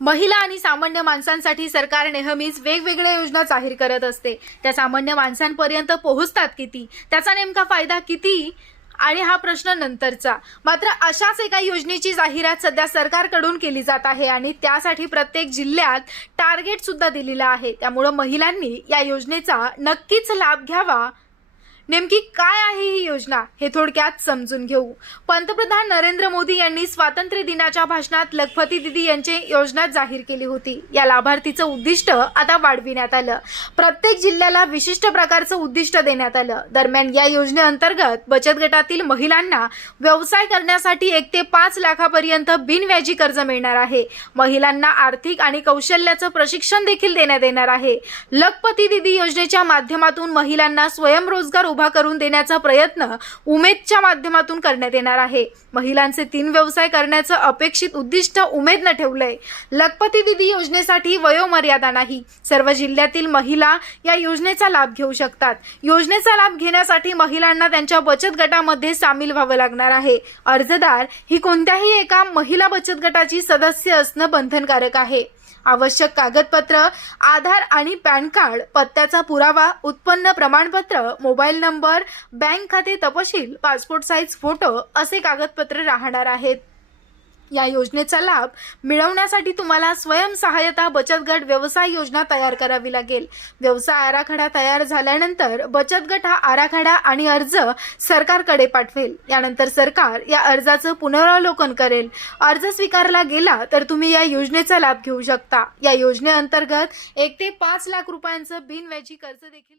महिला आणि सामान्य माणसांसाठी सरकार नेहमीच वेगवेगळ्या योजना जाहीर करत असते. त्या सामान्य माणसांपर्यंत पोहोचतात किती? त्याचा नेमका फायदा किती? आणि हा प्रश्न नंतरचा. मात्र अशाच एका योजनेची जाहिरात सध्या सरकारकडून केली जात आहे आणि त्यासाठी प्रत्येक जिल्ह्यात टार्गेट सुद्धा दिलेलं आहे. त्यामुळं महिलांनी या योजनेचा नक्कीच लाभ घ्यावा नेमकी काय आहे ही योजना हे थोडक्यात समजून घेऊ. पंतप्रधान नरेंद्र मोदी यांनी स्वातंत्र्य दिनाच्या भाषणात लखपती दिदी यांची योजना जाहीर केली होती. या लाभार्थीचं उद्दिष्ट आता वाढविण्यात आलं. प्रत्येक जिल्ह्याला विशिष्ट प्रकारचं उद्दिष्ट देण्यात आलं. दरम्यान या योजनेअंतर्गत बचत गटातील महिलांना व्यवसाय करण्यासाठी एक ते पाच लाखापर्यंत बिनव्याजी कर्ज मिळणार आहे. महिलांना आर्थिक आणि कौशल्याचं प्रशिक्षण देखील देण्यात येणार आहे. लखपती दिदी योजनेच्या माध्यमातून महिलांना स्वयंरोजगार उभा करून देण्याचा प्रयत्न उमेदच्या माध्यमातून करण्यात येणार आहे. महिलांचे तीन व्यवसाय करण्याचं अपेक्षित उद्दिष्ट उमेदनं ठेवलंय. लखपती दिदी योजनेसाठी वयोमर्यादा नाही. सर्व जिल्ह्यातील महिला या योजनेचा लाभ घेऊ शकतात. योजनेचा लाभ घेण्यासाठी महिलांना त्यांच्या बचत गटामध्ये सामील व्हावं लागणार आहे. अर्जदार ही कोणत्याही एका महिला बचत गटाची सदस्य असणं बंधनकारक आहे. आवश्यक कागदपत्र आधार आणि पॅन कार्ड पत्त्याचा पुरावा उत्पन्न प्रमाणपत्र मोबाईल नंबर बँक खाते तपशील पासपोर्ट साईज फोटो असे कागदपत्र राहणार आहेत. या योजनेचा लाभ मिळवण्यासाठी तुम्हाला स्वयंसहाय्यता बचत गट व्यवसाय योजना तयार करावी लागेल. व्यवसाय आराखडा तयार झाल्यानंतर बचत गट हा आराखडा आणि अर्ज सरकारकडे पाठवेल. यानंतर सरकार या अर्जाचं पुनरावलोकन करेल. अर्ज स्वीकारला गेला तर तुम्ही या योजनेचा लाभ घेऊ शकता. या योजनेअंतर्गत एक ते पाच लाख रुपयांचं बिनव्याजी कर्ज देखील